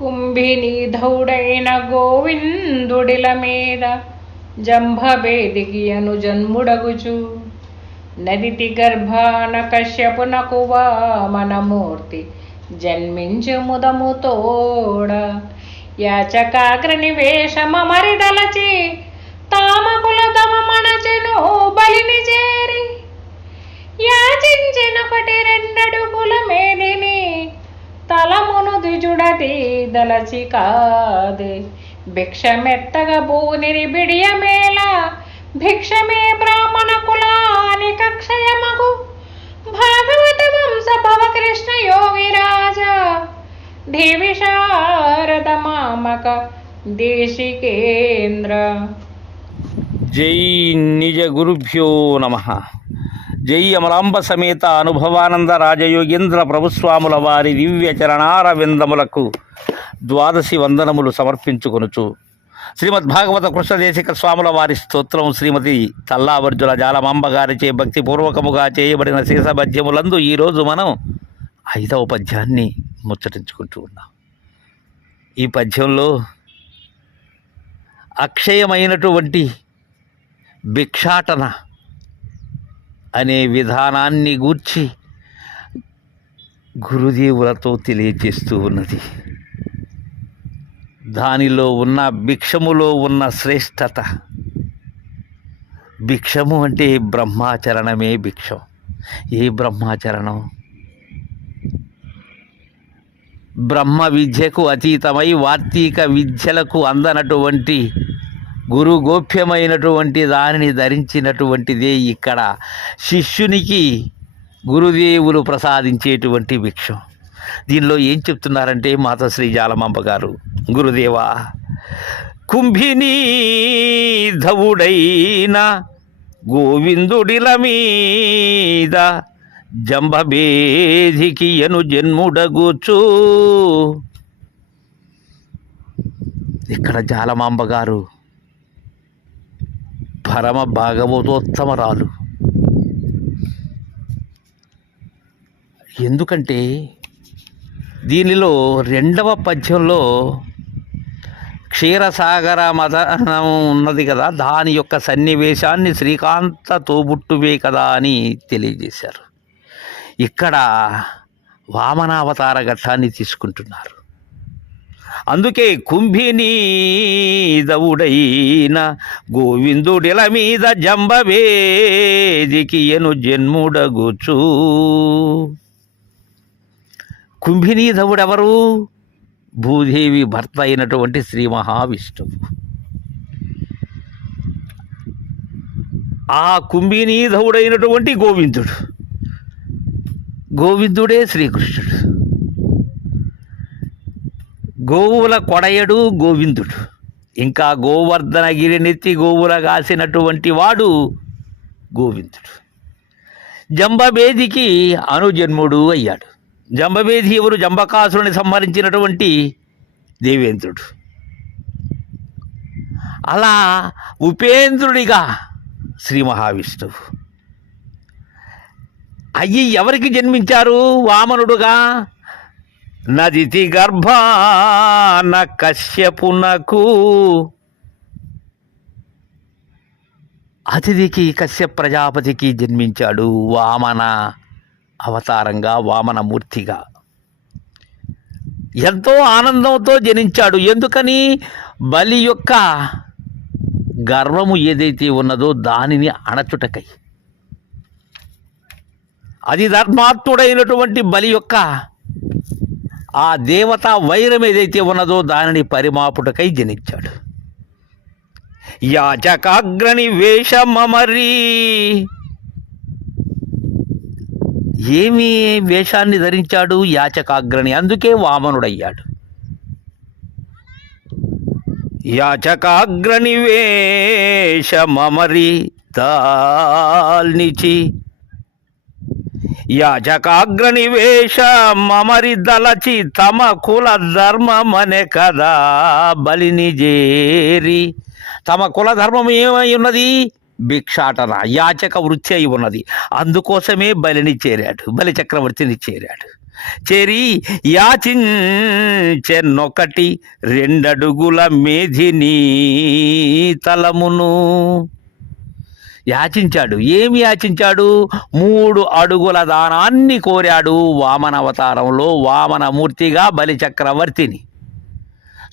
కుంభినీధౌడైన గోవిందుడిల మీద జంభభేదికియను జన్ముడగుచు నదితి గర్భాన కశ్యపునకు వామనమూర్తి జన్మించు ముదముతోడ యాచకాగ్రనివేశమరిదలచి తామకుల దమమణచెను బలిని చేరి యాచించెనొకటి రెండడుగుల మేదిని తలమును దిజుడతి దలచి కాదే భిక్షమెత్తగ భూనిరి బిడియమేళ భిక్షమే బ్రాహ్మణ కులాని కక్షయమగు భాగవత వంశ భవకృష్ణ యోగిరాజ దేవి శారద మామక దేశికేంద్ర. జై నిజ గురుభ్యో నమః. జై అమలాంబ సమేత అనుభవానంద రాజయోగేంద్ర ప్రభుస్వాముల వారి దివ్య చరణారవిందములకు ద్వాదశి వందనములు సమర్పించుకొనుచు శ్రీమద్భాగవత కృష్ణదేశిక స్వాముల వారి స్తోత్రం శ్రీమతి తల్లావర్జుల జాలమాంబ గారిచే భక్తిపూర్వకముగా చేయబడిన శేషభద్యములందు ఈరోజు మనం 5వ పద్యాన్ని ముచ్చటించుకుంటూ ఉన్నాం. ఈ పద్యంలో అక్షయమైనటువంటి భిక్షాటన అనే విధానాన్ని గూర్చి గురుదేవులతో తెలియజేస్తూ ఉన్నది. దానిలో ఉన్న భిక్షములో ఉన్న శ్రేష్టత. భిక్షము అంటే బ్రహ్మాచరణమే భిక్షం. ఏ బ్రహ్మాచరణం? బ్రహ్మ విద్యకు అతీతమై వార్తీక విద్యలకు అందనటువంటి గురు గోప్యమైనటువంటి దానిని ధరించినటువంటిదే ఇక్కడ శిష్యునికి గురుదేవులు ప్రసాదించేటువంటి భిక్షం. దీనిలో ఏం చెప్తున్నారంటే మాతశ్రీ జాలమాంబ గారు, గురుదేవా, కుంభినీ ధవుడైన గోవిందుడిల మీద జంభభేదికి ఎను జన్ముడగుచు. ఇక్కడ జాలమాంబ గారు పరమ భాగవతోత్తమరాలు. ఎందుకంటే దీనిలో 2వ పద్యంలో క్షీరసాగర మదనం ఉన్నది కదా, దాని యొక్క సన్నివేశాన్ని శ్రీకాంత తోబుట్టువే కదా అని తెలియజేశారు. ఇక్కడ వామనావతార ఘట్టాన్ని తీసుకుంటున్నారు. అందుకే కుంభినీదవుడైన గోవిందుడిల మీద జంబవేదికి ఎను జన్ముడగుచు. కుంభినీధవుడెవరు? భూదేవి భర్త అయినటువంటి శ్రీ మహావిష్ణువు. ఆ కుంభినీధవుడైనటువంటి గోవిందుడే శ్రీకృష్ణుడు. గోవుల కొడయడు గోవిందుడు. ఇంకా గోవర్ధనగిరినెత్తి గోవుల కాసినటువంటి వాడు గోవిందుడు. జంబభేదికి అనుజన్ముడు అయ్యాడు. జంబభేది ఎవరు? జంబకాసురుని సంహరించినటువంటి దేవేంద్రుడు. అలా ఉపేంద్రుడిగా శ్రీ మహావిష్ణువు అయ్యి ఎవరికి జన్మించారు? వామనుడుగా నదితి గర్భాన కశ్యపునకు. అతిథికి కశ్యప ప్రజాపతికి జన్మించాడు వామన అవతారంగా, వామనమూర్తిగా. ఎంతో ఆనందంతో జనించాడు. ఎందుకని? బలి యొక్క గర్వము ఏదైతే ఉన్నదో దానిని అణచుటకై. అది ధర్మాత్ముడైనటువంటి బలి యొక్క ఆ దేవతా వైరం ఏదైతే ఉన్నదో దానిని పరిమాపుటకై జనించాడు. యాచకాగ్రని వేషమమరి. ఏమి వేషాన్ని ధరించాడు? యాచకాగ్రని. అందుకే వామనుడయ్యాడు. యాచకాగ్రని వేషమమరి తాల్నిచి. యాచకాగ్రని వేషమమరి దలచి తమ కుల ధర్మమనే కదా బలిని చేరి. తమ కుల ధర్మం ఏమై ఉన్నది? భిక్షాటన, యాచక వృత్తి అయి ఉన్నది. అందుకోసమే బలిని చేరాడు, బలి చక్రవర్తిని చేరాడు. చెరి యాచించెన్నొకటి 2 అడుగుల మేధిని తలమును. యాచించాడు. ఏమి యాచించాడు? 3 అడుగుల దానాన్ని కోరాడు. వామన అవతారంలో వామనమూర్తిగా బలిచక్రవర్తిని.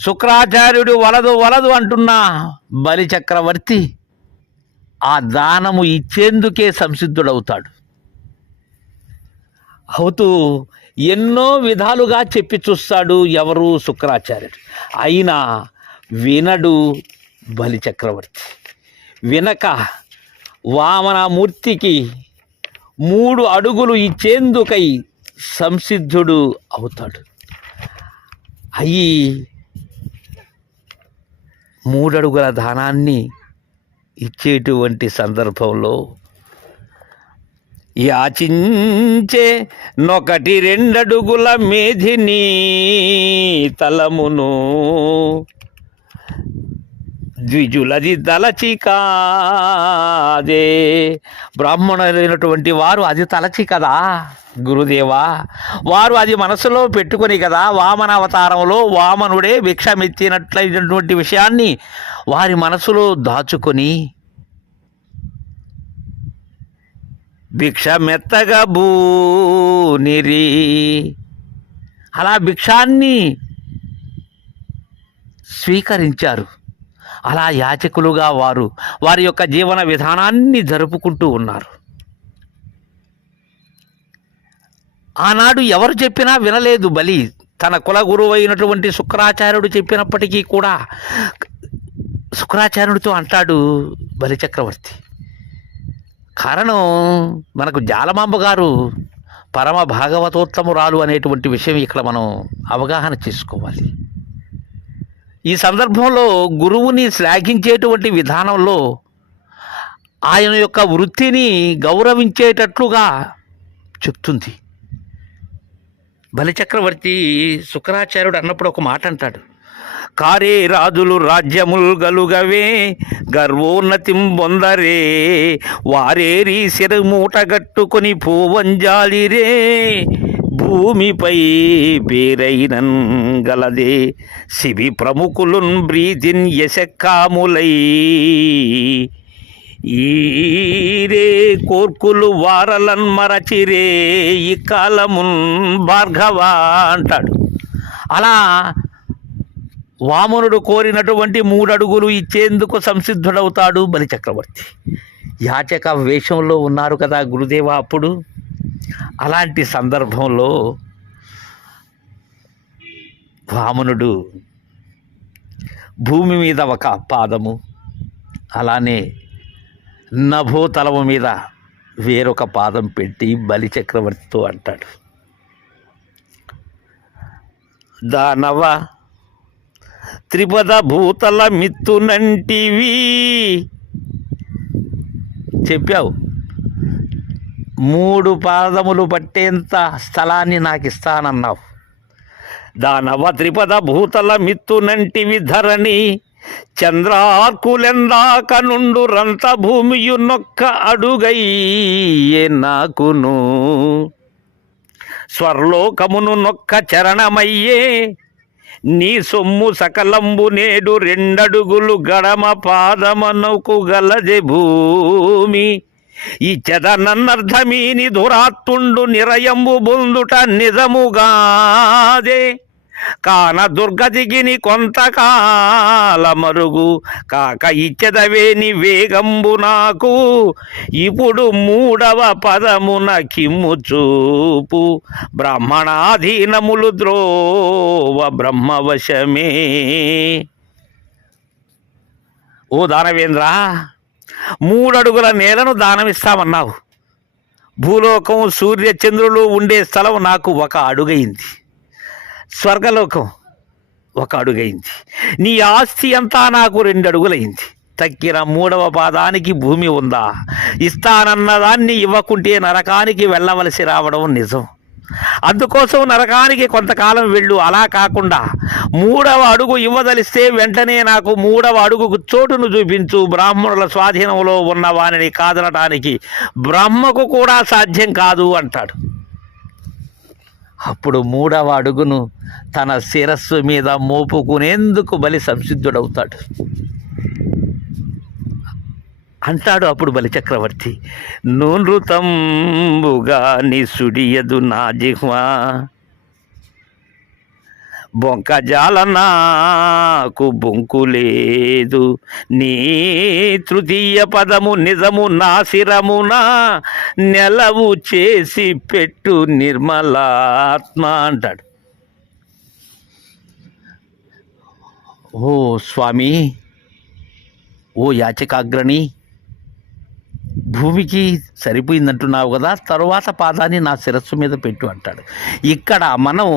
శుక్రాచార్యుడు వలదు వలదు అంటున్నా బలిచక్రవర్తి ఆ దానము ఇచ్చేందుకే సంసిద్ధుడవుతాడు. అవుతూ ఎన్నో విధాలుగా చెప్పి చూస్తాడు ఎవరు? శుక్రాచార్యుడు. అయినా వినడు బలిచక్రవర్తి. వినక వామనమూర్తికి 3 అడుగులు ఇచ్చేందుకై సంసిద్ధుడు అవుతాడు. అయి 3 అడుగుల దానాన్ని ఇచ్చేటువంటి సందర్భంలో యాచించే నొకటి 2 అడుగుల మేధిని తలమును ద్విజులది తలచి కాదే. బ్రాహ్మణులైనటువంటి వారు అది తలచి కదా గురుదేవా, వారు అది మనసులో పెట్టుకొని కదా వామన అవతారంలో వామనుడే భిక్షమెత్తినట్లయినటువంటి విషయాన్ని వారి మనసులో దాచుకొని భిక్షమెత్తగా బూనిరి. అలా భిక్షాన్ని స్వీకరించారు. అలా యాచకులుగా వారి యొక్క జీవన విధానాన్ని జరుపుకుంటూ ఉన్నారు. ఆనాడు ఎవరు చెప్పినా వినలేదు బలి. తన కుల గురువు అయినటువంటి శుక్రాచార్యుడు చెప్పినప్పటికీ కూడా శుక్రాచార్యుడితో అంటాడు బలిచక్రవర్తి. కారణం మనకు జాలమాంబ గారు పరమ భాగవతోత్తమురాలు అనేటువంటి విషయం ఇక్కడ మనం అవగాహన చేసుకోవాలి. ఈ సందర్భంలో గురువుని శ్లాఘించేటువంటి విధానంలో ఆయన యొక్క వృత్తిని గౌరవించేటట్లుగా చెప్తుంది. బలిచక్రవర్తి శుక్రాచార్యుడు అన్నప్పుడు ఒక మాట అంటాడు. కారే రాజులు రాజ్యముల్ గలుగవే గర్వోన్నతిం బొందరే వారేరి సిరమూటగట్టుకొని పూవంజాలిరే భూమిపై పేరైనన్ గలదే శివి ప్రముఖులున్ బ్రీతిన్ యశక్కాములై ఈరే కోర్కులు వారలన్ మరచిరే ఈ కాలమున్ భార్గవ అంటాడు. అలా వామనుడు కోరినటువంటి 3 అడుగులు ఇచ్చేందుకు సంసిద్ధుడవుతాడు బలిచక్రవర్తి. యాచక వేషంలో ఉన్నారు కదా గురుదేవ అప్పుడు. అలాంటి సందర్భంలో వామనుడు భూమి మీద ఒక పాదము, అలానే నభోతలము మీద వేరొక పాదం పెట్టి బలిచక్రవర్తితో అంటాడు. దానవ త్రిపద భూతల మిత్తునంటివి చెప్పావు. 3 పాదములు పట్టేంత స్థలాన్ని నాకు ఇస్తానన్నావు. దానవ త్రిపద భూతల మిత్తునంటివి ధరణి చంద్రార్కులెందాక నుండు రంత భూమియు నొక్క అడుగయ్యే నాకును స్వర్లోకమును నొక్క చరణమయ్యే నీ సొమ్ము సకలంబు నేడు 2 అడుగులు గడమ పాదమనకు గలజె భూమి ఇచ్చదనన్నర్థమీని దురాత్తుండు నిరయంబు బొందుట నిజముగాదే కాన దుర్గతికిని కొంతకాలమరుగు కాక ఇచ్చదవేని వేగంబు నాకు ఇప్పుడు 3వ పదమున కిమ్ము చూపు బ్రాహ్మణాధీనములు ద్రోవ బ్రహ్మవశమే. ఓ దానవేంద్ర, 3 అడుగుల నేలను దానమిస్తామన్నావు. భూలోకం సూర్య చంద్రులు ఉండే స్థలం నాకు 1 అడుగైంది. స్వర్గలోకం 1 అడుగైంది. నీ ఆస్తి అంతా నాకు 2 అడుగులైంది. తక్కిన 3వ పాదానికి భూమి ఉందా? ఇస్తానన్నదాన్ని ఇవ్వకుంటే నరకానికి వెళ్ళవలసి రావడం నిజం. అందుకోసం నరకానికి కొంతకాలం వెళ్ళు. అలా కాకుండా 3వ అడుగు ఇవ్వదలిస్తే వెంటనే నాకు 3వ అడుగుకు చోటును చూపించు. బ్రాహ్మణుల స్వాధీనంలో ఉన్న వానిని కాదనటానికి బ్రహ్మకు కూడా సాధ్యం కాదు అంటాడు. అప్పుడు 3వ అడుగును తన శిరస్సు మీద మోపుకునేందుకు బలి సంసిద్ధుడవుతాడు. అంటాడు అప్పుడు బలిచక్రవర్తి, నృతంబుగా నిసుడియదు నా జిహ్వా, బొంకజాల నాకు బొంకు లేదు, నీ తృతీయ పదము నిజము నా శిరమున నెలవు చేసి పెట్టు నిర్మలాత్మ అంటాడు. ఓ స్వామి, ఓ యాచకాగ్రణి, భూమికి సరిపోయిందంటున్నావు కదా, తరువాత పాదాన్ని నా శిరస్సు మీద పెట్టు అంటాడు. ఇక్కడ మనం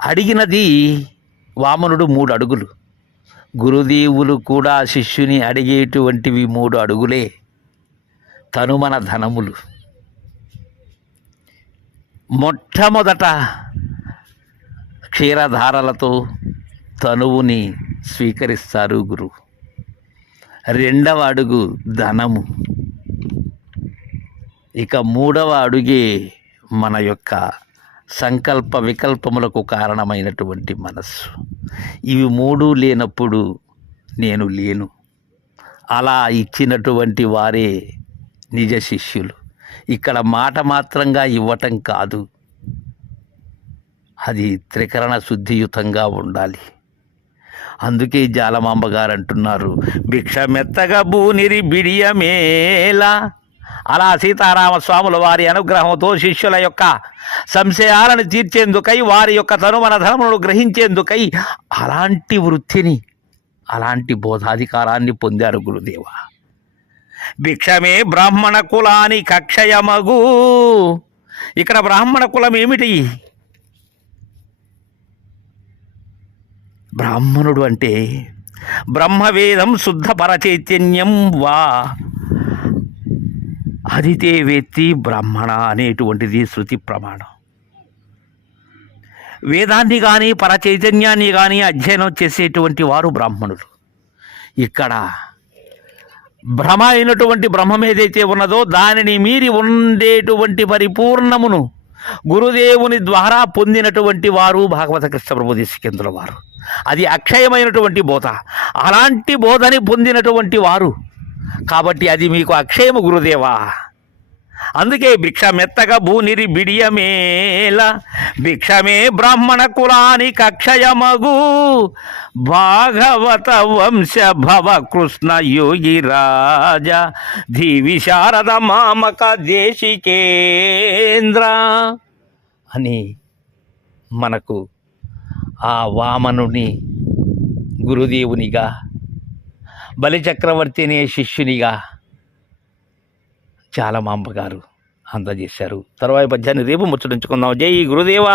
అడిగినది వామనుడు 3 అడుగులు. గురుదేవులు కూడా శిష్యుని అడిగేటువంటివి 3 అడుగులే. తను మన ధనములు. మొట్టమొదట క్షీరధారలతో తనువుని స్వీకరిస్తారు గురువు. 2వ అడుగు ధనము. ఇక 3వ అడుగే మన యొక్క సంకల్ప వికల్పములకు కారణమైనటువంటి మనస్సు. ఇవి 3 లేనప్పుడు నేను లేను. అలా ఇచ్చినటువంటి వారే నిజ శిష్యులు. ఇక్కడ మాట మాత్రంగా ఇవ్వటం కాదు, అది త్రికరణ శుద్ధియుతంగా ఉండాలి. అందుకే జాలమాంబ గారు అంటున్నారు, భిక్షమెత్తగా బూనిరి బిడియమేలా. అలా సీతారామస్వాముల వారి అనుగ్రహంతో శిష్యుల యొక్క సంశయాలను తీర్చేందుకై, వారి యొక్క తనుమన ధనములను గ్రహించేందుకై అలాంటి వృత్తిని, అలాంటి బోధాధికారాన్ని పొందారు గురుదేవ. భిక్షమే బ్రాహ్మణ కులాని కక్షయమగు. ఇక్కడ బ్రాహ్మణ కులం ఏమిటి? బ్రాహ్మణుడు అంటే బ్రహ్మవేదం శుద్ధ పరచైతన్యం వా అదితే వేత్తి బ్రాహ్మణ అనేటువంటిది శృతి ప్రమాణం. వేదాన్ని కానీ పరచైతన్యాన్ని కానీ అధ్యయనం చేసేటువంటి వారు బ్రాహ్మణులు. ఇక్కడ భ్రమ అయినటువంటి బ్రహ్మం ఏదైతే ఉన్నదో దానిని మీరి ఉండేటువంటి పరిపూర్ణమును గురుదేవుని ద్వారా పొందినటువంటి వారు భాగవత కృష్ణ ప్రభు దేశికేంద్రుల వారు. అది అక్షయమైనటువంటి బోధ. అలాంటి బోధని పొందినటువంటి వారు కాబట్టి అది మీకు అక్షయము గురుదేవా. అందుకే భిక్షమెత్తగా భూనిరి బిడియమేల, భిక్షమే బ్రాహ్మణ కులాని కక్షయమగు, భాగవత వంశ భవ కృష్ణ యోగి రాజ ధీవి శారద మామక దేశికేంద్ర అని మనకు ఆ వామనుని గురుదేవునిగా, బలిచక్రవర్తి అనే శిష్యునిగా జాలమాంబ గారు అందజేశారు. తరువాయి పద్యాన్ని రేపు ముచ్చటించుకుందాం. జై గురుదేవా.